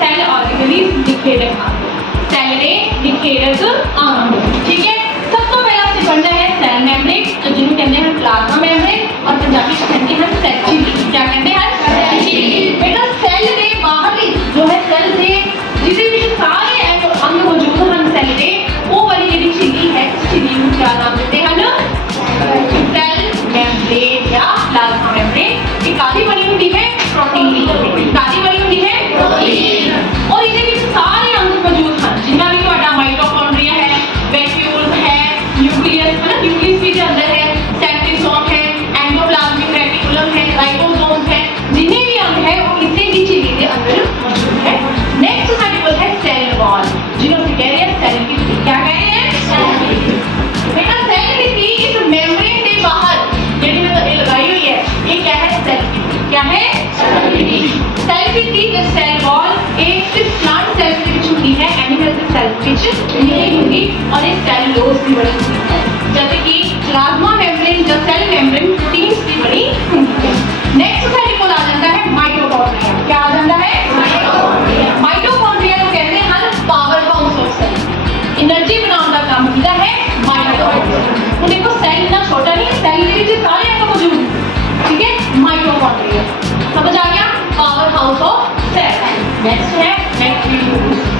Cell organelles निखेड़क अंग। Cell ने निखेड़क अंग, ठीक है। सब तो पहला से पढ़ना है सेल मेम्ब्रेन, तो जिन्हें कहते हैं प्लाज्मा मेम्ब्रेन और पंजाबी में कहते हैं सेल झिल्ली। क्या कहते हैं? सेल झिल्ली। बेटा सेल के बाहरली जो है सेल से जिसे भी सारे अंग मौजूद हैं सेल के, वो वाली ਜਿਹੜੀ झिल्ली है, इस झिल्ली को क्या नाम देते हैं? सेल मेम्ब्रेन या प्लाज्मा मेम्ब्रेन। ये काली बनी होती है प्रोटीन की, काली बनी होती है प्रोटीन, और इसके भी सारे अंग मौजूद हैं जिनका भी ਤੁਹਾਡਾ माइटोकॉन्ड्रिया है, वैक्यूल्स है, न्यूक्लियस है ना, न्यूक्लियस भी अंदर है, सेंट्रोसोम है, एंडोप्लाज्मिक रेटिकुलम है, राइबोसोम है, जितने भी अंग है वो इसी की झिल्ली के अंदर मौजूद है। नेक्स्ट हमारे पास है सेल वॉल, जिन्हों से कह रहे हैं सेल की भित्ति। क्या कह रहे हैं? सेल की भित्ति। बेटा सेल की भित्ति इस मेम्ब्रेन के बाहर ਜਿਹੜੀ मैं लगाई हुई है, ये क्या है? सेल की भित्ति। क्या है? सेल की भित्ति। सेल की भित्ति जो सेल वॉल एक सिर्फ प्लांट सेल्स के विच होती है, एनिमल के सेल्स विच नहीं होती, और ये सेलुलोज की बनी होती है, जैसे कि प्लाज्मा मेम्ब्रेन जो सेल मेम्ब्रेन प्रोटीन्स की बनी होती है। नेक्स्ट साइड को आ जाता है माइटोकॉन्ड्रिया। क्या आ जाता है? माइटोकॉन्ड्रिया। माइटोकॉन्ड्रिया को कहते हैं powerhouse of cell, energy बनाने का काम किया है माइटोकॉन्ड्रिया। तो देखो सेल इतना छोटा नहीं है, सेल के विच सारे अंग मौजूद हैं, ठीक है। माइटोकॉन्ड्रिया समझ आ गया? Powerhouse of cell. Next है न्यूक्लियस।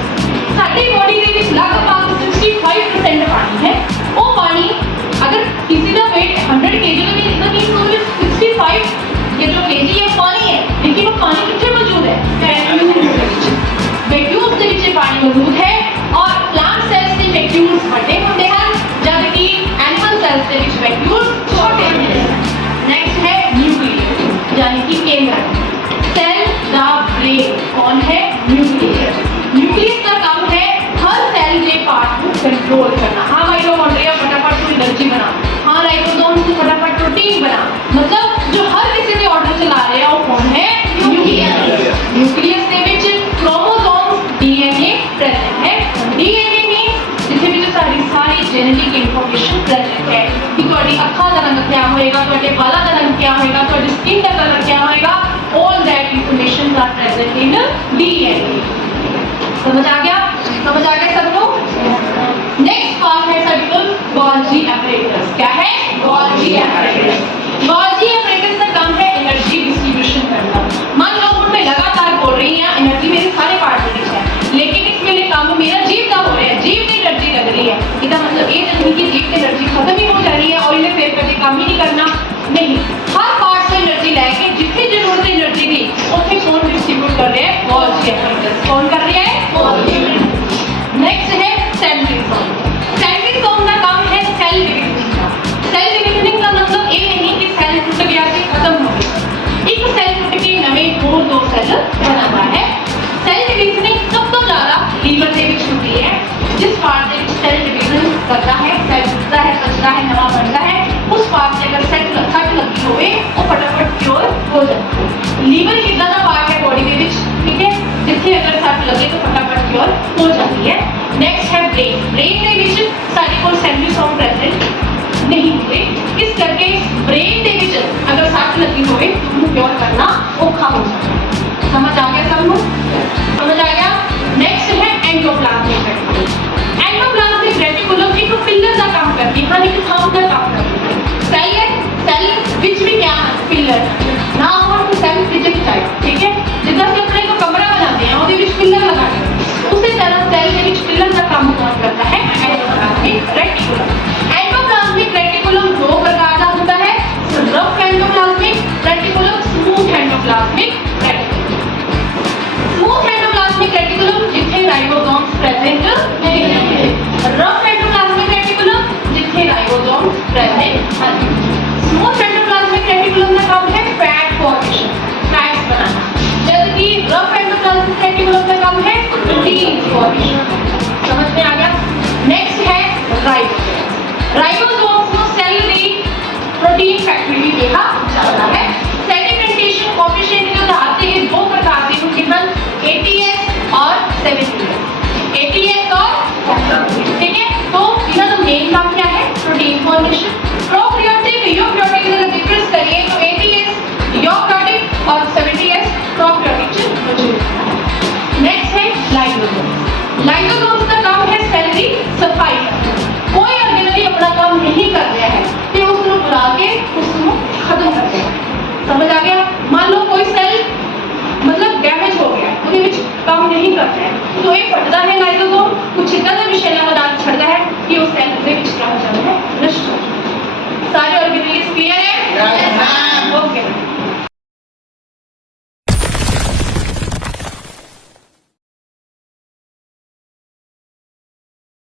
साडी बॉडी ਦੇ ਵਿੱਚ लगभग 65% पानी है। वो पानी अगर किसी का वेट 100 kg का भी इतना मीन तो 65 ये जो kg है पानी है, लेकिन वो पानी कितने मौजूद है? वैक्यूल्स के नीचे पानी मौजूद है, और प्लांट सेल्स के वैक्यूल्स बड़े होते हैं, जबकि एनिमल सेल्स के बीच वैक्यूल्स छोटे होते हैं। नेक्स्ट है न्यूक्लियस यानी कि केंद्र। सेल का ब्रेन कौन है? न्यूक्लियस। न्यूक्लियस का काम है हर सेल के पार्ट को कंट्रोल करना। हाँ माइटोकॉन्ड्रिया फटाफट कोई एनर्जी बना, हाँ राइबोसोम से फटाफट प्रोटीन बना, मतलब जो हर किसी के ऑर्डर चला रहे हैं वो कौन है? न्यूक्लियस। न्यूक्लियस के विच क्रोमोसोम्स डीएनए प्रेजेंट है। डीएनए मींस जिथे भी सारी जेनेटिक इंफॉर्मेशन प्रेजेंट है कि ਤੁਹਾਡੀ ਅੱਖਾਂ ਦਾ ਰੰਗ क्या होएगा, ਤੁਹਾਡੇ ਬਾਲਾਂ ਦਾ रंग क्या होएगा, ਤੁਹਾਡੀ स्किन का कलर क्या होएगा, all that information are present in DNA। समझ आ गया? समझ आ गया सबको? नेक्स्ट पार्ट है सर्कुलर गोल्जी एपरेटस। क्या है? Golgi apparatus. गोल्जी एपरेटस का काम है एनर्जी डिस्ट्रीब्यूशन करना। मान लो मैं लगातार बोल रही हूं, एनर्जी मेरे सारे पार्ट में है, लेकिन इस वेले काम मेरा जीभ का हो रहा है, जीभ की एनर्जी लग रही है, इसका मतलब ये नहीं कि जीभ की एनर्जी खत्म ही हो जा रही है और इन्हें फिर कभी काम ही नहीं करना, नहीं। हर पार्ट से एनर्जी लेके जितनी जरूरत है एनर्जी की उतनी कौन डिस्ट्रीब्यूट कर रहे हैं? Golgi apparatus. कौन कर रहे हैं? Golgi apparatus. नेक्स्ट है सेंट्रीसोम। सेंट्रीसोम का काम है सेल डिविजन का। सेल डिविजन का मतलब ये नहीं कि सेल टूट गया कि खत्म हो गया, एक सेल टूट के नवे होर दो सेल बनाता है। सेल डिविजन सब तो ज्यादा लीवर के विच होती है, जिस पार्ट के विच सेल डिविजन करता है, सेल टूटता है, बचता है, नवा बनता है, उस पार्ट से अगर सेल कट लगी होवे वो फटाफट क्योर हो जाता है। लीवर एक इतना पार्ट है बॉडी के विच, ठीक है, जिथे अगर सट लगे तो फटाफट क्योर हो जाती है। नेक्स्ट है ब्रेन। ब्रेन के विच साडे कोल सेंट्रीसोम प्रेजेंट नहीं होते, इस करके ब्रेन के विच अगर सट लगी होवे तो उन्हें क्योर करना औखा हो जाता है। समझ आ गया सबको? समझ आ गया? नेक्स्ट है एंडोप्लाज्मिक रेटिकुलम। एंडोप्लाज्मिक रेटिकुलम एक पिलर का काम करती है, एक थंब का काम करती है। सेल है, सेल विच भी क्या है? पिलर ना हो तो सेल रिजेक्ट जाए, ठीक है। जितना से अपने को कमरा बनाते हैं ਉਹਦੇ ਵਿੱਚ पिलर लगा के, उसी तरह सेल के विच पिलर का काम करता है एंडोप्लाज्मिक रेटिकुलम। एंडोप्लाज्मिक रेटिकुलम दो प्रकार का होता है, rough endoplasmic reticulum, smooth endoplasmic reticulum. Smooth endoplasmic reticulum जिथे राइबोसोम्स प्रेजेंट नहीं होते, रफ एंडोप्लाज्मिक रेटिकुलम जिथे राइबोसोम्स प्रेजेंट हैं। स्मूथ एंडोप्लाज्मिक रेटिकुलम का काम है फैट फॉर्मेशन, फैट्स बनाना, जबकि रफ एंडोप्लाज्मिक रेटिकुलम का काम है प्रोटीन फॉर्मेशन। समझ में आ गया? नेक्स्ट है राइबोसोम्स। राइबोसोम्स को सेल की प्रोटीन फैक्ट्री देखा जाता है। सेडिमेंटेशन कोएफिशिएंट के आधार से दो प्रकार के होते हैं, ATS और 7PS।